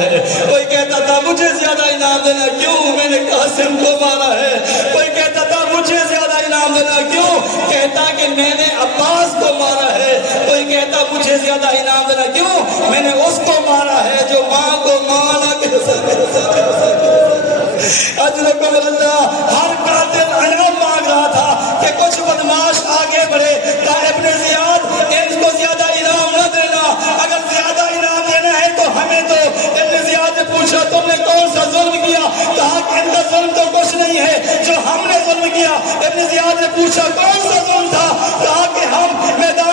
ہے. کوئی کہتا تھا مجھے زیادہ انعام دینا کیوں میں نے قاسم کو مارا ہے. کوئی کہتا تھا مجھے زیادہ انعام دینا کیوں کہتا کہ میں نے عباس کو مارا ہے. کوئی کہتا مجھے زیادہ انعام دینا کیوں میں نے اس کو مارا ہے جو ماں کو مانا کے اجرکم اللہ. ہر قاتل انعام مانگ رہا تھا کہ کچھ بدماش آگے بڑھے تا ابن زیاد ان کو زیادہ انعام نہ دینا. اگر زیادہ انعام دینا ہے تو ہمیں تو. ابن زیاد نے پوچھا تم نے کون سا ظلم کیا؟ کہا کہ ان کا ظلم تو کچھ نہیں ہے جو ہم نے ظلم کیا. ابن زیاد نے پوچھا کون سا ظلم تھا؟ کہا کہ ہم میدان